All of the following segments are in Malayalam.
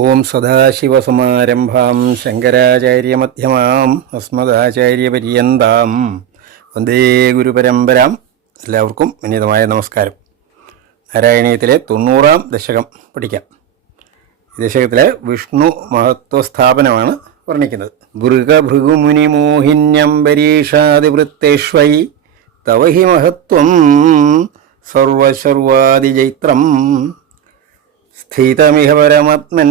ഓം സദാശിവസമാരംഭാം ശങ്കരാചാര്യമധ്യമാം അസ്മദാചാര്യപര്യന്താം വന്ദേ ഗുരുപരമ്പരാം. എല്ലാവർക്കും വിനീതമായ നമസ്കാരം. നാരായണീയത്തിലെ 90-ാം ദശകം പഠിക്കാം. ഈ ദശകത്തിലെ വിഷ്ണു മഹത്വസ്ഥാപനമാണ് വർണ്ണിക്കുന്നത്. ഭൃഗഭൃഗുമുനിമോഹിന്യംബരീഷാദിവൃത്തേഷ്വൈ തവ ഹി മഹത്വം സർവശർവാദിജൈത്രം സ്ഥിതമിഹ പരമാത്മൻ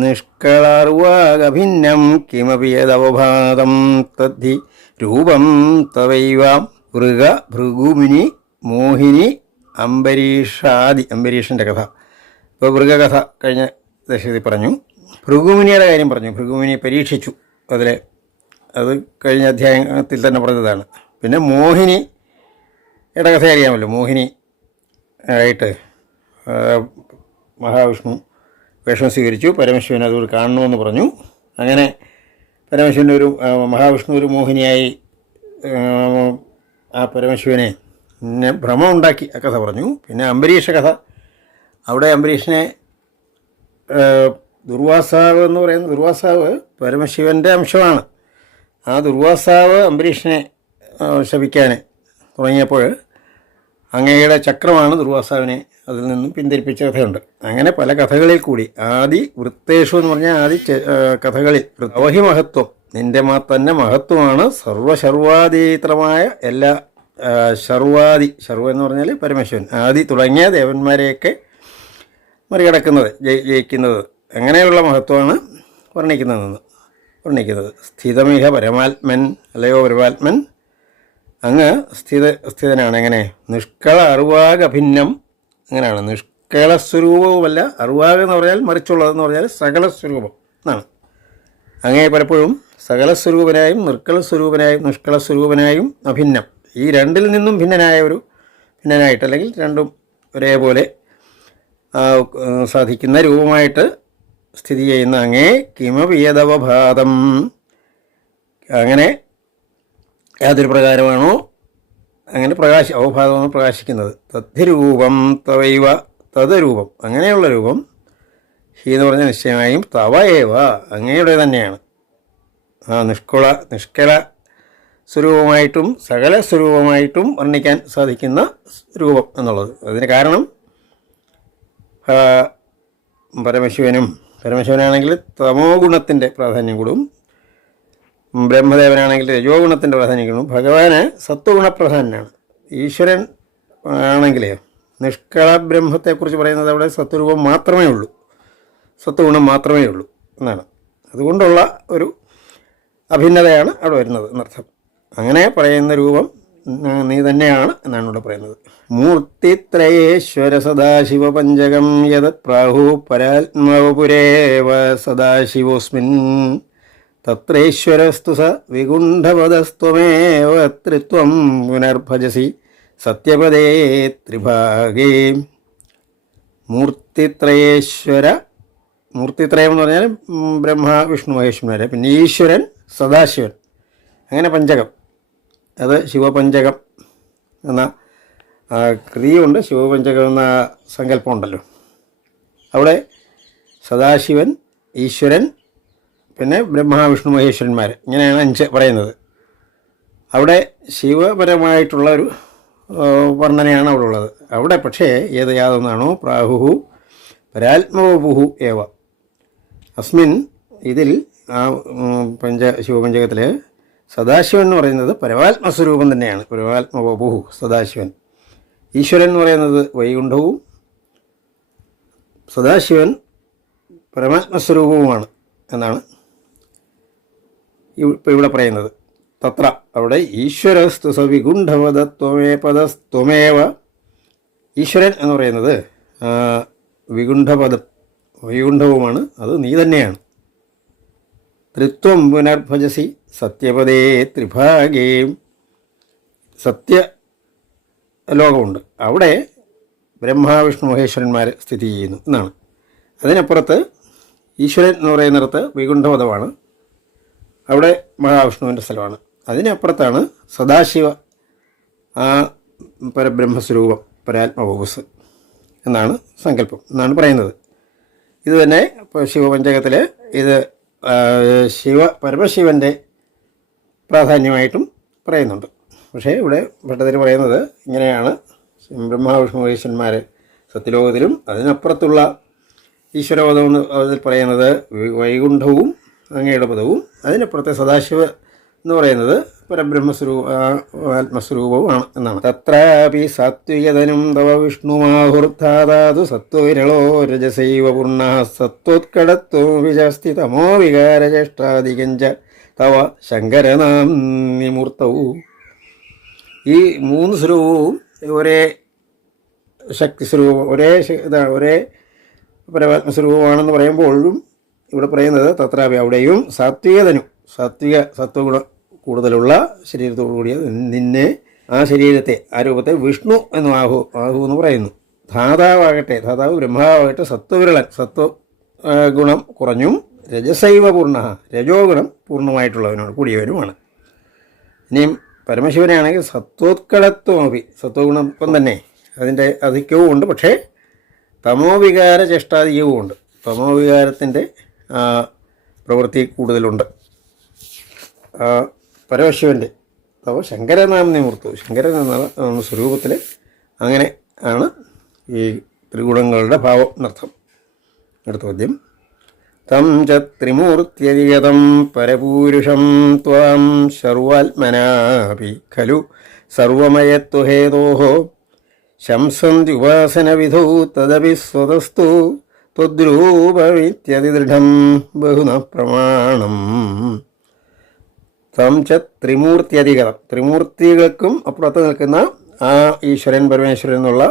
നിഷ്കളാർവാഗഭിന്നം കിമപി യദവഭാതം തദ്ധി രൂപം തവൈവ. ഭൃഗ ഭൃഗുമുനി മോഹിനി അംബരീഷൻ്റെ കഥ. ഇപ്പോൾ ഭൃഗകഥ കഴിഞ്ഞ ദശകത്തിൽ പറഞ്ഞു. ഭൃഗുമുനിയുടെ കാര്യം പറഞ്ഞു. ഭൃഗുമുനി പരീക്ഷിച്ചു. അത് കഴിഞ്ഞ അധ്യായത്തിൽ തന്നെ പറഞ്ഞതാണ്. പിന്നെ മോഹിനിയുടെ കഥ അറിയാമല്ലോ. മോഹിനി ആയിട്ട് മഹാവിഷ്ണു വേഷം സ്വീകരിച്ചു. പരമശിവൻ അതുകൊണ്ട് കാണണമെന്ന് പറഞ്ഞു. അങ്ങനെ മഹാവിഷ്ണു ഒരു മോഹിനിയായി ആ പരമശിവനെ ഭ്രമം ഉണ്ടാക്കി ആ കഥ പറഞ്ഞു. പിന്നെ അംബരീഷ കഥ. അവിടെ അംബരീഷനെ ദുർവാസാവ് എന്ന് പറയുന്ന ദുർവാസാവ് പരമശിവൻ്റെ അംശമാണ്. ആ ദുർവാസാവ് അംബരീഷനെ ശപിക്കാൻ തുടങ്ങിയപ്പോൾ അങ്ങയുടെ ചക്രമാണ് ദുർവാസാവിനെ അതിൽ നിന്നും പിന്തിരിപ്പിച്ച കഥയുണ്ട്. അങ്ങനെ പല കഥകളിൽ കൂടി ആദി വൃത്തേഷു എന്ന് പറഞ്ഞാൽ ആദി കഥകളിൽ അവഹി മഹത്വം, നിൻ്റെ തന്നെ മഹത്വമാണ് സർവശർവാതീത്രമായ എല്ലാ ശർവ എന്ന് പറഞ്ഞാൽ പരമശിവൻ, ആദി തുടങ്ങിയ ദേവന്മാരെയൊക്കെ മറികടക്കുന്നത്, ജയിക്കുന്നത്, അങ്ങനെയുള്ള മഹത്വമാണ് വർണ്ണിക്കുന്നത്. സ്ഥിതമിഹ പരമാത്മൻ, അല്ലയോ പരമാത്മൻ, അങ്ങ് സ്ഥിതനാണ്. എങ്ങനെ? നിഷ്കള അറുവാഗഭിന്നം. അങ്ങനെയാണ്. നിഷ്കള സ്വരൂപവുമല്ല. അറുവാഗ് എന്ന് പറഞ്ഞാൽ മറിച്ചുള്ളതെന്ന് പറഞ്ഞാൽ സകല സ്വരൂപം എന്നാണ്. അങ്ങേ പലപ്പോഴും സകല സ്വരൂപനായും നിർക്കള സ്വരൂപനായും നിഷ്കള സ്വരൂപനായും അഭിന്നം, ഈ രണ്ടിൽ നിന്നും ഭിന്നനായിട്ട് അല്ലെങ്കിൽ രണ്ടും ഒരേപോലെ സാധിക്കുന്ന രൂപമായിട്ട് സ്ഥിതി ചെയ്യുന്ന അങ്ങേ കിമപിയതവഭാതം, അങ്ങനെ യാതൊരു പ്രകാരമാണോ അങ്ങനെ അവഭാതമാണ് പ്രകാശിക്കുന്നത്. തദ്രൂപം തവൈവ, തദ്രൂപം അങ്ങനെയുള്ള രൂപം, ഹി എന്ന് പറഞ്ഞാൽ നിശ്ചയമായും തവയേവ അങ്ങയുടെ തന്നെയാണ്. ആ നിഷ്കള സ്വരൂപമായിട്ടും സകല സ്വരൂപമായിട്ടും വർണ്ണിക്കാൻ സാധിക്കുന്ന രൂപം എന്നുള്ളത്. അതിന് കാരണം പരമശിവനാണെങ്കിൽ തമോ ഗുണത്തിൻ്റെ പ്രാധാന്യം കൂടും, ബ്രഹ്മദേവനാണെങ്കിൽ രജോ ഗുണത്തിൻ്റെ പ്രാധാന്യം കൂടും, ഭഗവാന് സത്വഗുണപ്രധാനാണ്. ഈശ്വരൻ ആണെങ്കിൽ നിഷ്കള ബ്രഹ്മത്തെക്കുറിച്ച് പറയുന്നത് അവിടെ സത്വരൂപം മാത്രമേ ഉള്ളൂ, സത്വഗുണം മാത്രമേ ഉള്ളൂ എന്നാണ്. അതുകൊണ്ടുള്ള ഒരു അഭിന്നതയാണ് അവിടെ വരുന്നത് എന്നർത്ഥം. അങ്ങനെ പറയുന്ന രൂപം നീ തന്നെയാണ് എന്നാണ് ഇവിടെ പറയുന്നത്. മൂർത്തിത്രയേശ്വര സദാശിവ പഞ്ചകം യത് പ്രാഹു പരാത്മവപുരേവ സദാശിവോസ്മിൻ തത്രേശ്വരസ്തു സ വിഗുണ്ഠപദസ്ത്വമേവ ത്രിത്വം പുനർഭജസി സത്യപദേ ത്രിഭാഗേ. മൂർത്തിത്രയം എന്ന് പറഞ്ഞാൽ ബ്രഹ്മ വിഷ്ണു മഹേശ്വരന്മാരെ, പിന്നെ ഈശ്വരൻ സദാശിവൻ, അങ്ങനെ പഞ്ചകം. അത് ശിവപഞ്ചകം എന്ന കൃതിയുണ്ട്. ശിവപഞ്ചകം എന്ന സങ്കല്പമുണ്ടല്ലോ. അവിടെ സദാശിവൻ, ഈശ്വരൻ, പിന്നെ ബ്രഹ്മ വിഷ്ണു മഹേശ്വരന്മാർ, ഇങ്ങനെയാണ് 5 പറയുന്നത്. അവിടെ ശിവപരമായിട്ടുള്ള ഒരു വർണ്ണനയാണ് അവിടെ ഉള്ളത്. അവിടെ പക്ഷേ യാതൊന്നാണോ പ്രാഹുഹു പരാത്മവപുഹു ഏവ അസ്മിൻ, ഇതിൽ ആ ശിവപഞ്ചകത്തിൽ സദാശിവൻ എന്ന് പറയുന്നത് പരമാത്മസ്വരൂപം തന്നെയാണ്. പരമാത്മവപുഹു സദാശിവൻ. ഈശ്വരൻ എന്ന് പറയുന്നത് വൈകുണ്ഠവും സദാശിവൻ പരമാത്മസ്വരൂപവുമാണ് എന്നാണ് ഇപ്പോൾ ഇവിടെ പറയുന്നത്. തത്ര, അവിടെ ഈശ്വരസ്തു സവിഗുണ്ഠപദത്വമേപദസ്ത്വമേവ, ഈശ്വരൻ എന്ന് പറയുന്നത് വിഗുണ്ഠപദം വൈകുണ്ഠവുമാണ്, അത് നീ തന്നെയാണ്. ത്രിത്വം പുനർഭജസി സത്യപദേ ത്രിഭാഗേ, സത്യലോകമുണ്ട്, അവിടെ ബ്രഹ്മാവിഷ്ണു മഹേശ്വരന്മാർ സ്ഥിതി ചെയ്യുന്നു എന്നാണ്. അതിനപ്പുറത്ത് ഈശ്വരൻ എന്ന് പറയുന്നിടത്ത് വൈകുണ്ഠപദമാണ്, അവിടെ മഹാവിഷ്ണുവിൻ്റെ സ്ഥലമാണ്. അതിനപ്പുറത്താണ് സദാശിവ ആ പരബ്രഹ്മസ്വരൂപം, പരാത്മവപുസ് എന്നാണ് സങ്കല്പം എന്നാണ് പറയുന്നത്. ഇത് തന്നെ ഇപ്പോൾ ശിവപഞ്ചകത്തിൽ ഇത് പരമശിവൻ്റെ പ്രാധാന്യമായിട്ടും പറയുന്നുണ്ട്. പക്ഷേ ഇവിടെ ഭട്ടതിരി പറയുന്നത് ഇങ്ങനെയാണ്: ബ്രഹ്മാവിഷ്ണു മഹേശ്വരന്മാർ സത്യലോകത്തിലും അതിനപ്പുറത്തുള്ള ഈശ്വരപദം അതിൽ പറയുന്നത് വൈകുണ്ഠവും അങ്ങയുടെ പദവും, അതിനപ്പുറത്തെ സദാശിവ എന്ന് പറയുന്നത് ആത്മസ്വരൂപവുമാണ് എന്നാണ്. തത്രാപി സാത്വികതനും തവ വിഷ്ണുമാഹുർധാതു സത്വവിരളോ രജസൈവ പൂർണ്ണ സത്വോത്കടത്വോ വിജസ്തി തമോ വികാരചേഷ്ടാധികഞ്ച തവ ശങ്കരനാം നിമൂർത്തവും. ഈ മൂന്ന് സ്വരൂപവും ഒരേ ശക്തി സ്വരൂപം, ഒരേ പരമാത്മസ്വരൂപമാണെന്ന് പറയുമ്പോഴും ഇവിടെ പറയുന്നത് തത്രാപി അവിടെയും സത്വഗുണം കൂടുതലുള്ള ശരീരത്തോടു കൂടിയ നിന്നെ, ആ ശരീരത്തെ, ആ രൂപത്തെ വിഷ്ണു എന്ന് ആഹു എന്ന് പറയുന്നു. ധാതാവ് ബ്രഹ്മാവാകട്ടെ സത്വവിരളൻ, ഗുണം കുറഞ്ഞും, രജസൈവ പൂർണ്ണ, രജോ ഗുണം പൂർണ്ണമായിട്ടുള്ളവനാണ്, കൂടിയവനുമാണ്. ഇനിയും പരമശിവനാണെങ്കിൽ സത്വോത്കടത്വമപി, സത്വഗുണം തന്നെ അതിൻ്റെ അധികവും ഉണ്ട്, പക്ഷേ തമോവികാര ചേഷ്ടാധികവും ഉണ്ട്. തമോവികാരത്തിൻ്റെ പ്രവൃത്തി കൂടുതലുണ്ട് പരമശിവൻ്റെ. അപ്പോൾ ശങ്കരനാം നിമൂർത്തു, ശങ്കരൻ എന്ന സ്വരൂപത്തിൽ അങ്ങനെ ആണ് ഈ ത്രിഗുണങ്ങളുടെ ഭാവം എന്നർത്ഥം. അടുത്ത പദ്യം: തം ച ത്രിമൂർത്യധിഗതം പരപൂരുഷം ത്വാം സർവാത്മനാപി ഖലു സർവമയത്വഹേതോഃ ശംസന്ത്യുപാസനവിധൗ തദപി സ്വതസ്തു ത്വദ്രൂപമിത്യതിദൃഢം ബഹുന പ്രമാണം. തം ച ത്രിമൂർത്യധിഗതം, ത്രിമൂർത്തികൾക്കും അപ്പുറത്ത് നിൽക്കുന്ന ആ ഈശ്വരൻ, പരമേശ്വരൻ എന്നുള്ള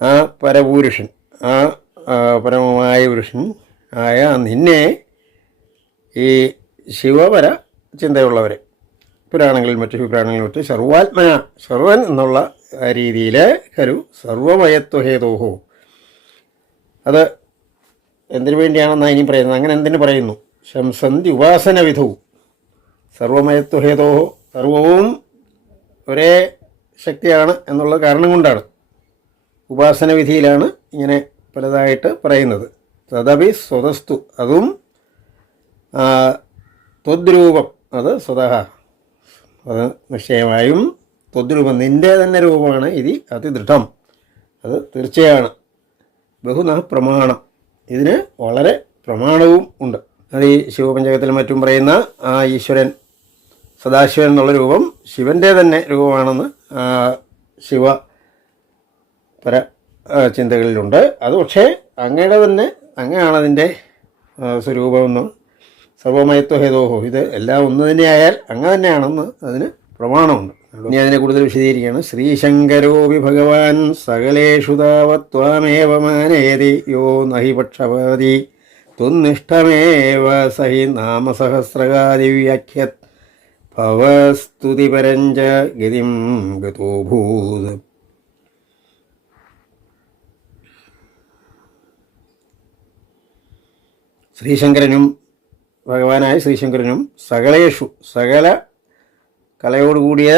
ആ പരപൂരുഷൻ, ആ പരമമായ പുരുഷൻ ആയ നിന്നെ ഈ ശിവപര ചിന്തയുള്ളവരെ പുരാണങ്ങളിൽ മറ്റ് സർവാത്മന, സർവൻ എന്നുള്ള രീതിയിൽ കരു സർവമയത്വഹേതോഹോ, അത് എന്തിനു വേണ്ടിയാണെന്നാണ് ഇനി പറയുന്നത്. അങ്ങനെ എന്തിനു പറയുന്നു? ശംസന്തി ഉപാസന വിധവും സർവമയത്വഹേതോഹോ, സർവവും ഒരേ ശക്തിയാണ് എന്നുള്ള കാരണം കൊണ്ടാണ്, ഉപാസന വിധിയിലാണ് ഇങ്ങനെ പലതായിട്ട് പറയുന്നത്. തദപി സ്വതസ്തു, അതും ത്വദ്രൂപം, അത് സ്വതഃ, അത് നിശ്ചയമായും ത്വദ്രൂപം നിൻ്റെ തന്നെ രൂപമാണ്. ഇത് അതിദൃഢം, അത് തീർച്ചയാണ്. ബഹുന പ്രമാണം, ഇതിന് വളരെ പ്രമാണവും ഉണ്ട്. അത് ഈ ശിവപഞ്ചകത്തിലും മറ്റും പറയുന്ന ആ ഈശ്വരൻ, സദാശിവൻ എന്നുള്ള രൂപം ശിവൻ്റെ തന്നെ രൂപമാണെന്ന് ശിവ പര ചിന്തകളിലുണ്ട്. അത് പക്ഷേ അങ്ങയുടെ തന്നെ, അങ്ങയാണതിൻ്റെ സ്വരൂപമെന്നും സർവമയത്വഹേതോഹോ, ഇത് എല്ലാം ഒന്ന് തന്നെയായാൽ അങ്ങ് തന്നെയാണെന്ന് അതിന് പ്രമാണമുണ്ട്. ഇനി അതിനെ കൂടുതൽ വിശദീകരിക്കുകയാണ്. ശ്രീശങ്കരോപി ഭഗവാൻ സകലേഷു താവത്വാമേവ മാനേതി യോ നഹി പക്ഷപാതി ത്വന്നിഷ്ഠമേവ സഹി നാമസഹസ്രകാദിവ്യാഖ്യത് ഭവസ്തുതിപരഞ്ച ഗതിം ഗതോഭൂത്. ശ്രീശങ്കരനും, ഭഗവാനായ ശ്രീശങ്കരനും സകലേഷു, സകല കലയോടുകൂടിയ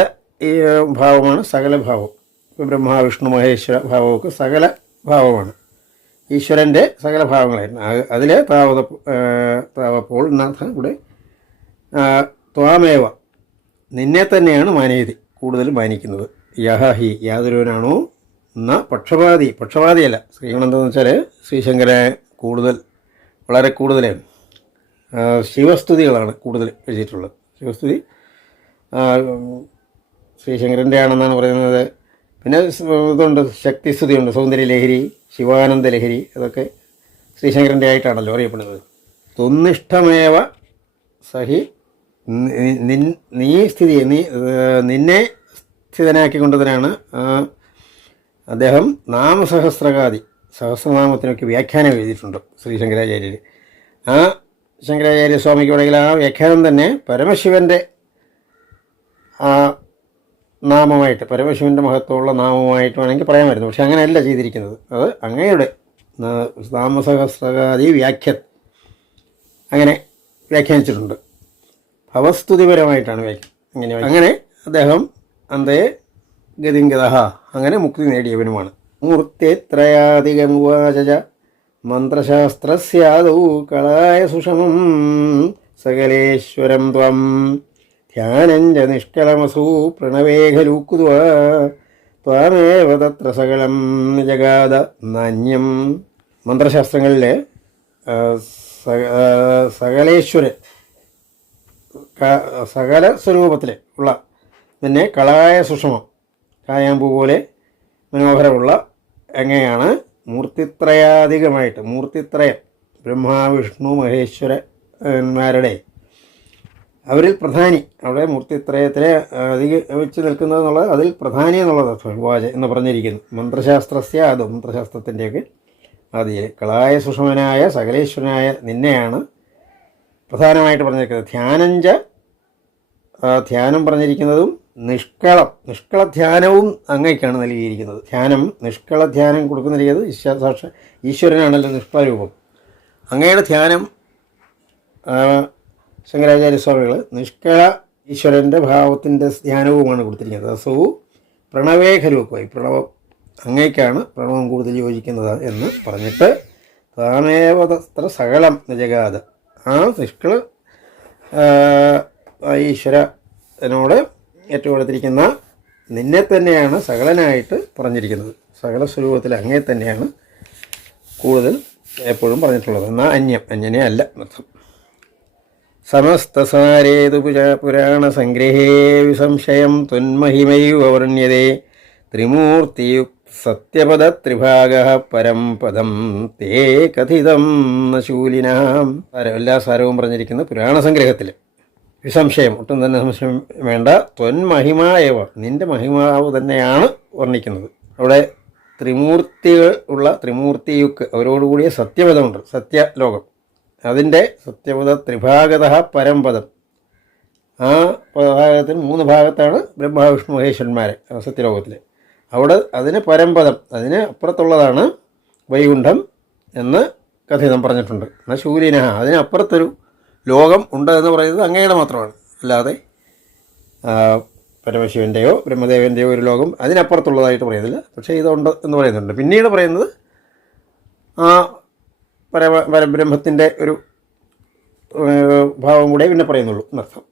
ഈ ഭാവമാണ് സകല ഭാവം. ഇപ്പോൾ ബ്രഹ്മ വിഷ്ണു മഹേശ്വര ഭാവമൊക്കെ സകല ഭാവമാണ്, ഈശ്വരൻ്റെ സകല ഭാവങ്ങളായിരുന്നു. അതിൽ താവപ്പോൾ ഇവിടെ ത്വാമേവ, നിന്നെ തന്നെയാണ് മാനേതി, കൂടുതൽ മാനിക്കുന്നത്. യഹി, യാതൊരുവനാണോ എന്ന പക്ഷപാതിയല്ല. ശ്രീഗുണം എന്താണെന്ന് വെച്ചാൽ ശ്രീശങ്കരനെ വളരെ കൂടുതലാണ് ശിവസ്തുതികളാണ് കൂടുതൽ എഴുതിയിട്ടുള്ളത്. ശിവസ്തുതി ശ്രീശങ്കരൻ്റെ ആണെന്നാണ് പറയുന്നത്. പിന്നെ ഇതുണ്ട്, ശക്തിസ്തുതിയുണ്ട്, സൗന്ദര്യലഹരി, ശിവാനന്ദ ലഹരി, അതൊക്കെ ശ്രീശങ്കരൻ്റെ ആയിട്ടാണല്ലോ അറിയപ്പെടുന്നത്. തൊന്നിഷ്ഠമേവ സഹി, നിന്നെ സ്ഥിതനാക്കിക്കൊണ്ടതിനാണ് അദ്ദേഹം സഹസ്രനാമത്തിനൊക്കെ വ്യാഖ്യാനം എഴുതിയിട്ടുണ്ട് ശ്രീശങ്കരാചാര്യർ. ആ ശങ്കരാചാര്യ സ്വാമിക്ക് വേണമെങ്കിൽ ആ വ്യാഖ്യാനം തന്നെ പരമശിവൻ്റെ നാമമായിട്ട്, പരമശിവൻ്റെ മഹത്വമുള്ള നാമമായിട്ട് വേണമെങ്കിൽ പറയാമായിരുന്നു. പക്ഷെ അങ്ങനെയല്ല ചെയ്തിരിക്കുന്നത്. അത് അങ്ങയുടെ നാമസഹസ്രകാദി അങ്ങനെ വ്യാഖ്യാനിച്ചിട്ടുണ്ട്. ഭവസ്തുതിപരമായിട്ടാണ് അങ്ങനെ അദ്ദേഹം അന്തേ ഗതിങ്കത, അങ്ങനെ മുക്തി നേടിയവനുമാണ്. മൂർത്തിത്രയാധികമുവാച മന്ത്രശാസ്ത്രസ്യാദൗ കളായ സുഷമം സകലേശ്വരം ത്വം ധ്യാനഞ്ച നിഷ്കളമസൂ പ്രണവേഖലൂക്കുത്വാ ത്വാമേവ തത്ര സകലം ജഗാദ നാന്യം. മന്ത്രശാസ്ത്രങ്ങളിലെ സകലേശ്വരൻ സകല സ്വരൂപത്തിൽ ഉള്ള പിന്നെ കളായ സുഷമം കായാമ്പൂ പോലെ മനോഹരമുള്ള എങ്ങനെയാണ് മൂർത്തിത്രയാധികമായിട്ട് മൂർത്തിത്രയം ബ്രഹ്മ വിഷ്ണു മഹേശ്വരന്മാരുടെ അവരിൽ പ്രധാനി അവിടെ മൂർത്തിത്രയത്തിലെ വെച്ച് നിൽക്കുന്നത് എന്നുള്ളത് അതിൽ പ്രധാനി എന്നുള്ളത് വാച എന്ന് പറഞ്ഞിരിക്കുന്നു. മന്ത്രശാസ്ത്രസ്യ അത് മന്ത്രശാസ്ത്രത്തിൻ്റെയൊക്കെ ആദിയിൽ കളായ സുഷമനായ സകലേശ്വരനായ നിന്നെയാണ് പ്രധാനമായിട്ട് പറഞ്ഞിരിക്കുന്നത്. ധ്യാനം പറഞ്ഞിരിക്കുന്നതും നിഷ്കളധ്യാനവും അങ്ങേക്കാണ് നൽകിയിരിക്കുന്നത്. നിഷ്കളധ്യാനം കൊടുക്കുന്നിരിക്കുന്നത് ഈശ്വരനാണല്ലോ നിഷ്കളരൂപം. അങ്ങയുടെ ധ്യാനം ശങ്കരാചാര്യസ്വാമികൾ നിഷ്കള ഈശ്വരൻ്റെ ഭാവത്തിൻ്റെ ധ്യാനവുമാണ് കൊടുത്തിരിക്കുന്നത്. അസൗ പ്രണവേഖലൂക്കമായി പ്രണവം അങ്ങേക്കാണ് പ്രണവം കൂടുതൽ യോജിക്കുന്നത് എന്ന് പറഞ്ഞിട്ട് താമേവതത്ര സകലം ജഗാത ആ നിഷ്കള ഈശ്വരനോട് ഏറ്റുകൊടുത്തിരിക്കുന്ന നിന്നെ തന്നെയാണ് സകലനായിട്ട് പറഞ്ഞിരിക്കുന്നത്. സകല സ്വരൂപത്തിൽ അങ്ങേ തന്നെയാണ് കൂടുതൽ എപ്പോഴും പറഞ്ഞിട്ടുള്ളത്. എന്നാൽ അന്യനെ അല്ല അർത്ഥം. സമസ്തസാരേതു പുരാണ സംഗ്രഹേ വിസംശയം ത്വന്മഹിമൈവ വർണ്യതേ ത്രിമൂർത്തിയുക്ത സത്യപദ ത്രിഭാഗ പരം പദം തേ കഥിതം നശൂലിനാം. എല്ലാ സാരവും പറഞ്ഞിരിക്കുന്ന പുരാണ സംഗ്രഹത്തിൽ വിസംശയം ഒട്ടും തന്നെ സംശയം വേണ്ട. ത്വന്മഹിമായവ നിന്റെ മഹിമാവ് തന്നെയാണ് വർണ്ണിക്കുന്നത്. അവിടെ ത്രിമൂർത്തികൾ ഉള്ള ത്രിമൂർത്തിയുക്ക് അവരോടുകൂടിയ സത്യപദമുണ്ട്, സത്യലോകം. അതിൻ്റെ സത്യപദ ത്രിഭാഗത പരംപദം. ആ ഭാഗത്തിന് 3 ഭാഗത്താണ് ബ്രഹ്മ വിഷ്ണു മഹേശ്വരന്മാരെ സത്യലോകത്തിൽ. അവിടെ അതിന് പരംപദം അതിന് അപ്പുറത്തുള്ളതാണ് വൈകുണ്ഠം എന്ന് കഥിതം പറഞ്ഞിട്ടുണ്ട്. എന്നാൽ ശൂലിനഹ അതിനപ്പുറത്തൊരു ലോകം ഉണ്ട് എന്ന് പറയുന്നത് അങ്ങയുടെ മാത്രമാണ്. അല്ലാതെ പരമശിവൻ്റെയോ ബ്രഹ്മദേവൻ്റെയോ ഒരു ലോകം അതിനപ്പുറത്തുള്ളതായിട്ട് പറയുന്നില്ല. പക്ഷേ ഇതുണ്ട് എന്ന് പറയുന്നുണ്ട്. പിന്നീട് പറയുന്നത് ആ പരബ്രഹ്മത്തിൻ്റെ ഒരു ഭാവം കൂടെ പിന്നെ പറയുന്നുള്ളൂ എന്നർത്ഥം.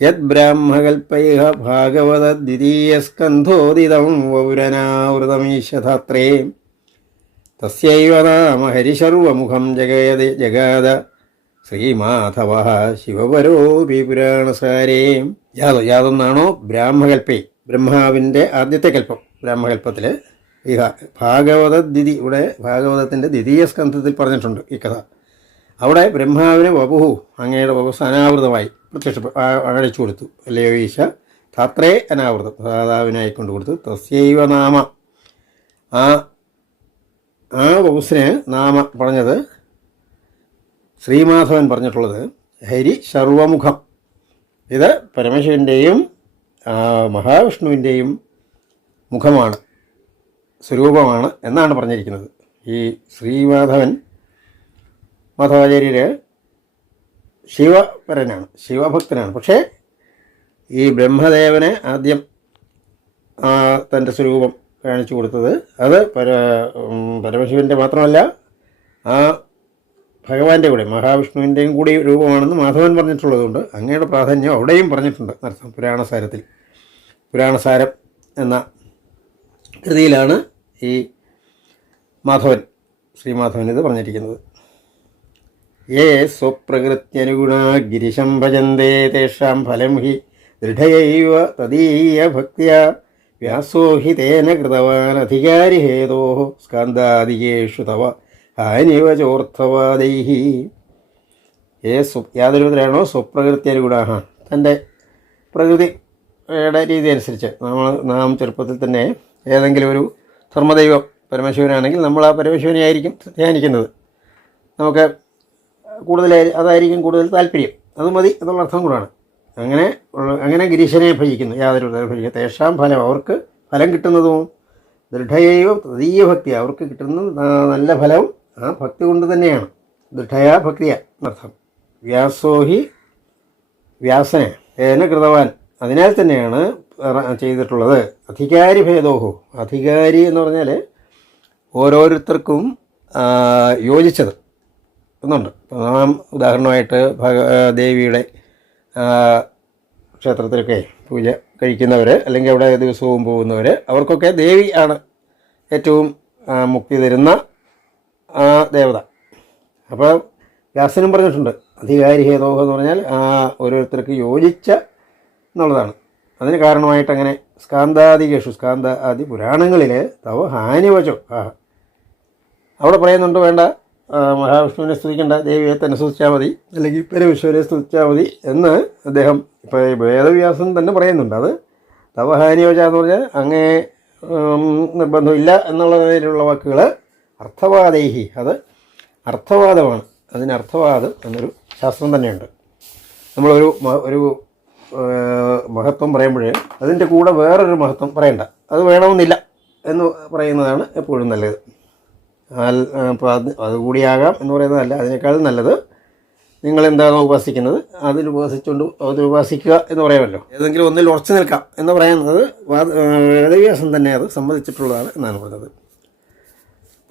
യത് ബ്രാഹ്മകൽപ്പൈഹ ഭാഗവത ദ്വിതീയസ്കന്ധോദിതം വൗരനാവൃതമീശധാത്രേ തസ്യൈവ നാമ ഹരിശർവമുഖം ജഗാദ ശ്രീമാധവ ശിവപരോപി പുരാണസാരേ. യാതൊന്നാണോ ബ്രാഹ്മകൽപ്പേ ബ്രഹ്മാവിൻ്റെ ആദ്യത്തെ കൽപ്പം. ബ്രാഹ്മകൽപ്പത്തിൽ ഈ ഭാഗവത ദ്വിതി ഇവിടെ ഭാഗവതത്തിൻ്റെ ദ്വിതീയ സ്കന്ധത്തിൽ പറഞ്ഞിട്ടുണ്ട് ഈ കഥ. അവിടെ ബ്രഹ്മാവിന് വപുഹു അങ്ങയുടെ വപു അനാവൃതമായി അഴിച്ചു കൊടുത്തു. അല്ലയോ ഈശ ധാത്രേ അനാവൃതം ദാതാവിനായിക്കൊണ്ട് കൊടുത്തു. തസ്യൈവ നാമ ആ വപുസിന് നാമ പറഞ്ഞത് ശ്രീമാധവൻ പറഞ്ഞിട്ടുള്ളത് ഹരി സർവമുഖം. ഇത് പരമശിവൻ്റെയും മഹാവിഷ്ണുവിൻ്റെയും മുഖമാണ്, സ്വരൂപമാണ് എന്നാണ് പറഞ്ഞിരിക്കുന്നത്. ഈ മാധവാചാര്യർ ശിവപരനാണ്, ശിവഭക്തനാണ്. പക്ഷേ ഈ ബ്രഹ്മദേവനെ ആദ്യം തൻ്റെ സ്വരൂപം കാണിച്ചു കൊടുത്തത് അത് പരമശിവൻ്റെ മാത്രമല്ല ആ ഭഗവാന്റെ കൂടെ മഹാവിഷ്ണുവിൻ്റെയും കൂടി രൂപമാണെന്ന് മാധവൻ പറഞ്ഞിട്ടുള്ളതുകൊണ്ട് അങ്ങയുടെ പ്രാധാന്യം അവിടെയും പറഞ്ഞിട്ടുണ്ട് എന്നർത്ഥം. പുരാണസാരം എന്ന കൃതിയിലാണ് ഈ ശ്രീമാധവൻ ഇത് പറഞ്ഞിരിക്കുന്നത്. യേ സ്വപ്രകൃത്യനുഗുണ ഗിരിശം ഭജന്തേ തേഷാം ഫലം ഹി ദൃഢയൈവ തദീയ ഭക്ത്യാ വ്യാസോ ഹി തേന കൃതവാൻ അധികാരി ഹേതോ സ്കന്ധാദികേഷു തവ ഹാനിവ ചോർത്ഥവാദൈഹി. യാതൊരു വിധത്തിലാണോ സ്വപ്രകൃത്യനുഗുണ തൻ്റെ പ്രകൃതിയുടെ രീതി അനുസരിച്ച് നാം ചെറുപ്പത്തിൽ തന്നെ ഏതെങ്കിലും ഒരു ധർമ്മദൈവം പരമശിവനാണെങ്കിൽ നമ്മൾ ആ പരമശിവനെ ആയിരിക്കും ധ്യാനിക്കുന്നത്. നമുക്ക് അതായിരിക്കും കൂടുതൽ താല്പര്യം. അത് മതി എന്നുള്ള അർത്ഥം കൂടാണ്. അങ്ങനെ ഗിരീശനെ ഭജിക്കുന്നു. യാതൊരു ഭജിക്കുക തേഷാം ഫലം അവർക്ക് ഫലം കിട്ടുന്നതും ദൃഢയൈവ തദീയ ഭക്തി അവർക്ക് കിട്ടുന്ന നല്ല ഫലവും ആ ഭക്തി കൊണ്ട് തന്നെയാണ്. ദൃഢയാ ഭക്തിയ എന്നർത്ഥം. വ്യാസോഹി വ്യാസനെ ഏന കൃതവാൻ അതിനാൽ തന്നെയാണ് ചെയ്തിട്ടുള്ളത്. അധികാരി ഭേദോഹോ അധികാരി എന്ന് പറഞ്ഞാൽ ഓരോരുത്തർക്കും യോജിച്ചത് എന്നുണ്ട്. നാം ഉദാഹരണമായിട്ട് ദേവിയുടെ ക്ഷേത്രത്തിലൊക്കെ പൂജ കഴിക്കുന്നവർ, അല്ലെങ്കിൽ അവിടെ ദിവസവും പോകുന്നവർ, അവർക്കൊക്കെ ദേവി ആണ് ഏറ്റവും മുക്തി തരുന്ന ദേവത. അപ്പോൾ വ്യാസനും പറഞ്ഞിട്ടുണ്ട്, അധികാരി ഹേതോഹ എന്ന് പറഞ്ഞാൽ ഓരോരുത്തർക്ക് യോജിച്ച എന്നുള്ളതാണ്. അതിന് കാരണമായിട്ട് അങ്ങനെ സ്കാന്ദ ആദി പുരാണങ്ങളിൽ തവ ഹാനിവചോ അവിടെ പറയുന്നുണ്ട്, വേണ്ട മഹാവിഷ്ണുവിനെ സ്തുതിക്കേണ്ട, ദേവിയെ തന്നെ സ്തുതിച്ചാൽ മതി, അല്ലെങ്കിൽ പരമേശ്വരെ സ്തുതിച്ചാൽ മതി എന്ന് അദ്ദേഹം ഇപ്പോൾ വേദവ്യാസൻ തന്നെ പറയുന്നുണ്ട്. അത് തവഹാനിയോജ എന്ന് പറഞ്ഞാൽ അങ്ങേ നിർബന്ധമില്ല എന്നുള്ള നിലയിലുള്ള വാക്കുകൾ അർത്ഥവാദേഹി, അത് അർത്ഥവാദമാണ്. അതിന് അർത്ഥവാദം എന്നൊരു ശാസ്ത്രം തന്നെയുണ്ട്. നമ്മളൊരു ഒരു മഹത്വം പറയുമ്പോൾ അതിൻ്റെ കൂടെ വേറൊരു മഹത്വം പറയണ്ട, അത് വേണമെന്നില്ല എന്ന് പറയുന്നതാണ് എപ്പോഴും നല്ലത്. അപ്പോൾ അതുകൂടിയാകാം എന്ന് പറയുന്നതല്ല, അതിനേക്കാളും നല്ലത് നിങ്ങളെന്താണോ ഉപാസിക്കുന്നത് അതിൽ ഉപാസിക്കുക എന്ന് പറയാമല്ലോ. ഏതെങ്കിലും ഒന്നിൽ ഉറച്ചു നിൽക്കാം എന്ന് പറയുന്നത് വേദവ്യാസം തന്നെ അത് സമ്മതിച്ചിട്ടുള്ളതാണ് എന്നാണ് പറഞ്ഞത്.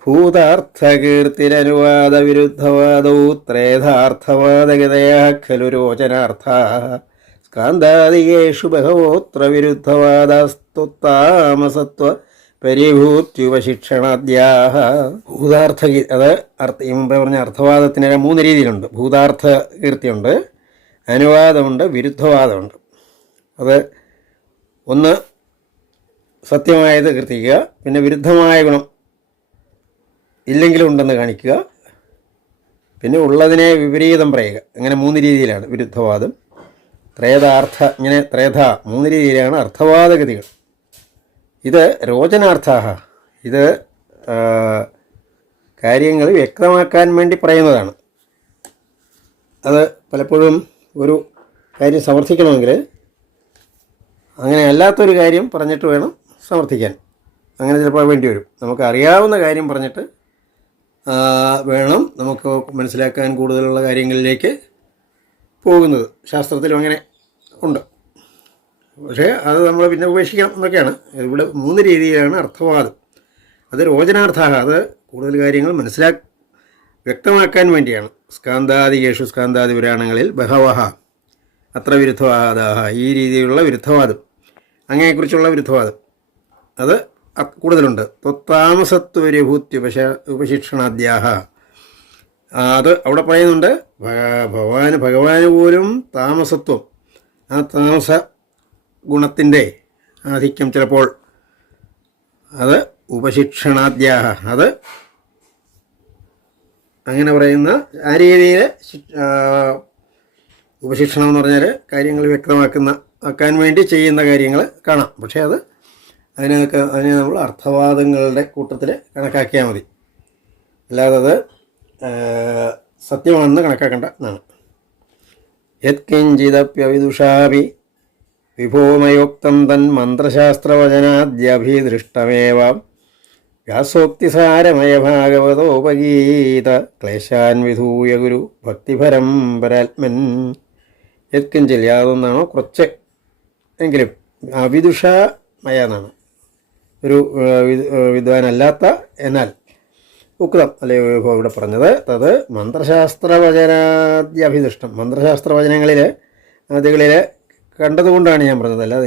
ഭൂതാർത്ഥകീർത്തിരനുവാദ വിരുദ്ധവാദൗ ത്രേധാർത്ഥവാദഗതയ ഖലു രോചനാർത്ഥ സ്കാന്ദാദികേഷു ബഹവോത്ര വിരുദ്ധവാദസ്തുത്താമസത്വ പരിഭൂത്യുപശിക്ഷണാദ്യാഹ. ഭൂതാർത്ഥ അത് ഈ മുമ്പേ പറഞ്ഞ അർത്ഥവാദത്തിന് 3 രീതിയിലുണ്ട്. ഭൂതാർത്ഥ കീർത്തിയുണ്ട്, അനുവാദമുണ്ട്, വിരുദ്ധവാദമുണ്ട്. അത് ഒന്ന് സത്യമായത് കീർത്തിക്കുക, പിന്നെ വിരുദ്ധമായ ഗുണം ഇല്ലെങ്കിലും ഉണ്ടെന്ന് കാണിക്കുക, പിന്നെ ഉള്ളതിനെ വിപരീതം പറയുക. അങ്ങനെ 3 രീതിയിലാണ് വിരുദ്ധവാദം. ത്രേതാർത്ഥ, ഇങ്ങനെ 3 രീതിയിലാണ് അർത്ഥവാദഗതികൾ. ഇത് രോചനാർത്ഥാഹ, ഇത് കാര്യങ്ങൾ വ്യക്തമാക്കാൻ വേണ്ടി പറയുന്നതാണ്. അത് പലപ്പോഴും ഒരു കാര്യം സമർത്ഥിക്കണമെങ്കിൽ അങ്ങനെ അല്ലാത്തൊരു കാര്യം പറഞ്ഞിട്ട് വേണം സമർത്ഥിക്കാൻ. അങ്ങനെ ചിലപ്പോൾ വേണ്ടി വരും. നമുക്ക് അറിയാവുന്ന കാര്യം പറഞ്ഞിട്ട് വേണം നമുക്ക് മനസ്സിലാക്കാൻ കൂടുതലുള്ള കാര്യങ്ങളിലേക്ക് പോകുന്നത്. ശാസ്ത്രത്തിലും അങ്ങനെ ഉണ്ട്. പക്ഷേ അത് നമ്മൾ പിന്നെ ഉപേക്ഷിക്കണം എന്നൊക്കെയാണ്. ഇവിടെ 3 രീതിയിലാണ് അർത്ഥവാദം. അത് രോചനാർത്ഥാഹ, അത് കൂടുതൽ കാര്യങ്ങൾ വ്യക്തമാക്കാൻ വേണ്ടിയാണ്. സ്കാന്ദാദികേഷു, സ്കാന്ദാദി പുരാണങ്ങളിൽ ബഹവഹ അത്ര വിരുദ്ധവാദാഹ, ഈ രീതിയിലുള്ള വിരുദ്ധവാദം, അങ്ങനെക്കുറിച്ചുള്ള വിരുദ്ധവാദം അത് കൂടുതലുണ്ട്. ത്വത്താമസത്വരിഭൂത്യുപശിക്ഷണാദ്യാഹ, അത് അവിടെ പറയുന്നുണ്ട്. ഭഗവാന് പോലും താമസത്വം, ആ താമസ ഗുണത്തിൻ്റെ ആധിക്യം ചിലപ്പോൾ അത് ഉപശിക്ഷണാദ്യാഹ, അത് അങ്ങനെ പറയുന്ന ആ രീതിയിൽ ഉപശിക്ഷണം എന്ന് പറഞ്ഞാൽ കാര്യങ്ങൾ ആക്കാൻ വേണ്ടി ചെയ്യുന്ന കാര്യങ്ങൾ കാണാം. പക്ഷേ അതിനെ നമ്മൾ അർത്ഥവാദങ്ങളുടെ കൂട്ടത്തിൽ കണക്കാക്കിയാൽ മതി, അല്ലാതെ അത് സത്യമാണെന്ന് കണക്കാക്കേണ്ട എന്നാണ്. യത്കിഞ്ചിദപ്യവിദുഷാപി വിഭൂമയോക്തം തൻ മന്ത്രശാസ്ത്രവചനാദ്യഭിദൃഷ്ടമേവ വ്യാസോക്തിസാരമയ ഭാഗവതോപഗീത ക്ലേശാൻ വിധൂയ ഗുരു ഭക്തിഭരം പരാത്മൻ. യത്കിഞ്ചിൽ, യാതൊന്നാണോ കുറച്ച് എങ്കിലും, അവിദുഷമയ എന്നാണ്, ഒരു വിദ്വാനല്ലാത്ത എന്നാൽ ഉക്തം അല്ലെങ്കിൽ ഇവിടെ പറഞ്ഞത്. തത് മന്ത്രശാസ്ത്രവചനാദ്യഭിദൃഷ്ടം, മന്ത്രശാസ്ത്രവചനങ്ങളിൽ ആദികളിൽ കണ്ടതുകൊണ്ടാണ് ഞാൻ പറഞ്ഞത്. അല്ലാതെ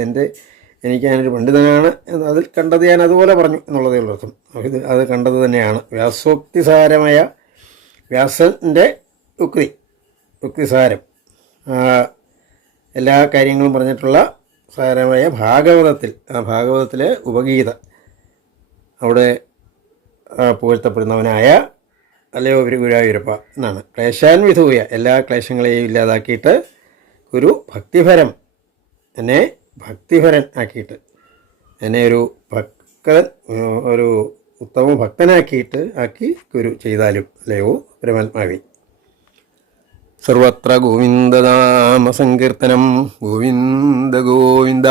എനിക്ക് ഞാനൊരു പണ്ഡിതനാണ് അതിൽ കണ്ടത് ഞാൻ അതുപോലെ പറഞ്ഞു എന്നുള്ളതേ ഉള്ളൂ അർത്ഥം. അത് കണ്ടത് തന്നെയാണ്. വ്യാസോക്തിസാരമായ, വ്യാസൻ്റെ ഉക്തിസാരം, എല്ലാ കാര്യങ്ങളും പറഞ്ഞിട്ടുള്ള സാരമായ ഭാഗവതത്തിൽ, ആ ഭാഗവതത്തിലെ ഉപഗീത, അവിടെ പുകഴ്ത്തപ്പെടുന്നവനായ അല്ലയോ ഒരു ഗുരുവായൂരപ്പ എന്നാണ്. ക്ലേശാൻ വിധൂയ, എല്ലാ ക്ലേശങ്ങളെയും ഇല്ലാതാക്കിയിട്ട് ഗുരു ഭക്തിഭരം, എന്നെ ഭക്തിഭരൻ ആക്കിയിട്ട്, എന്നെ ഒരു ഒരു ഉത്തമ ഭക്തനാക്കി ഗുരു ചെയ്താലും അല്ലയോ പരമാത്മാവി. സർവത്ര ഗോവിന്ദനാമ സങ്കീർത്തനം. ഗോവിന്ദ ഗോവിന്ദ.